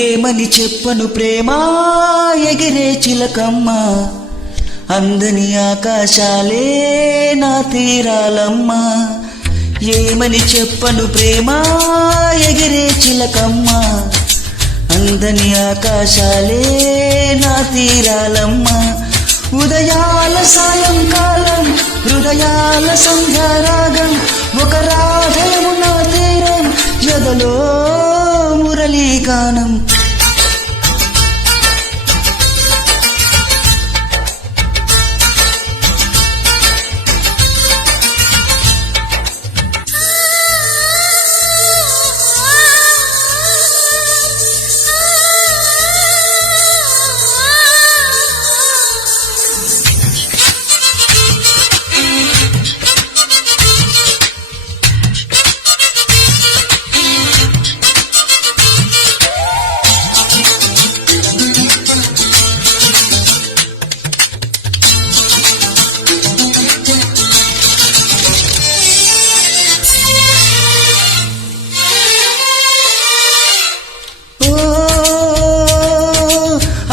ఏమని చెప్పను ప్రేమా ఎగిరే చిలకమ్మ, అందని ఆకాశాలే నా తీరాలమ్మ. ఏమని చెప్పను ప్రేమా ఎగిరే చిలకమ్మ, అందని ఆకాశాలే నా తీరాలమ్మ. ఉదయాల సాయంకాలం హృదయాల సంధ్యారాగం, ఒక రాధయము నా తీరం ఎదలో మురళీగానం.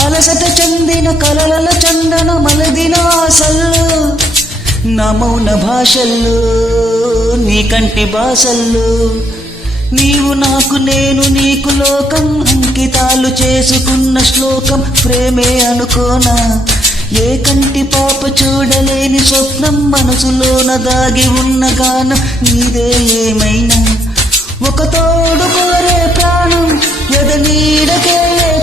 అలసట చెందిన కలల చందన మలదిన ఆశల్లో, నా మౌన భాషల్లో నీ కంటి భాషల్లో, నీవు నాకు నేను నీకు లోకం అంకితాలు చేసుకున్న శ్లోకం ప్రేమే అనుకోనా. ఏ కంటి పాప చూడలేని స్వప్నం మనసులోన దాగి ఉన్న గానం నీదే ఏమైనా. ఒక తోడు కోరే ప్రాణం ఎదనీడకే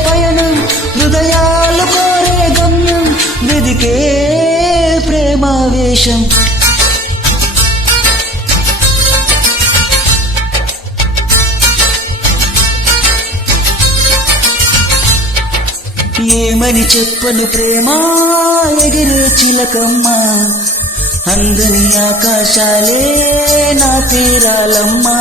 పయనం, హృదయాలు కోరే గమ్యం వెదికే ప్రేమావేశం. ఏమని చెప్పను ప్రేమా ఎగిరే చిలకమ్మ, అందని ఆకాశాలే నా తీరాలమ్మా.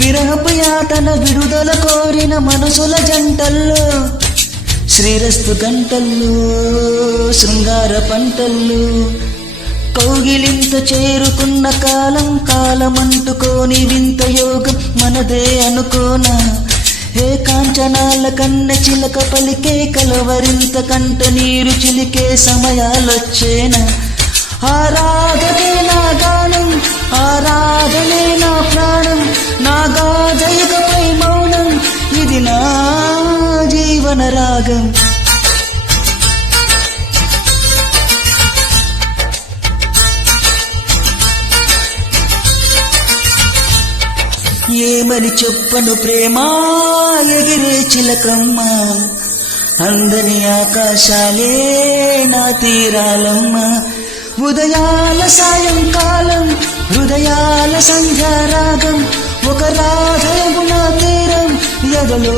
విరహపు యాతన విడుదల కోరిన మనసుల జంటల్లో, శ్రీరస్తు గంటల్లో శృంగార పంటల్లో, కౌగిలింత చేరుకున్న కాలం కాలమంటుకోని వింత యోగం మనదే అనుకోనా. ఏ కాంచనాల కన్న చిలక పలికే కలవరింత కంట నీరు చిలికే సమయాలొచ్చేనా. ఆరాధనే నా గానం ఆరాధనే నా ప్రాణం, నా గాథయికపై మౌనం ఇది నా జీవన రాగం. ఏమని చెప్పను ప్రేమా ఎగిరే చిలకమ్మ, అందని ఆకాశాలే నా తీరాలమ్మ. ఉదయాల సాయంకాలం హృదయాల సంధ్యారాగం, ఒక రాధయము నా తీరం ఎదలో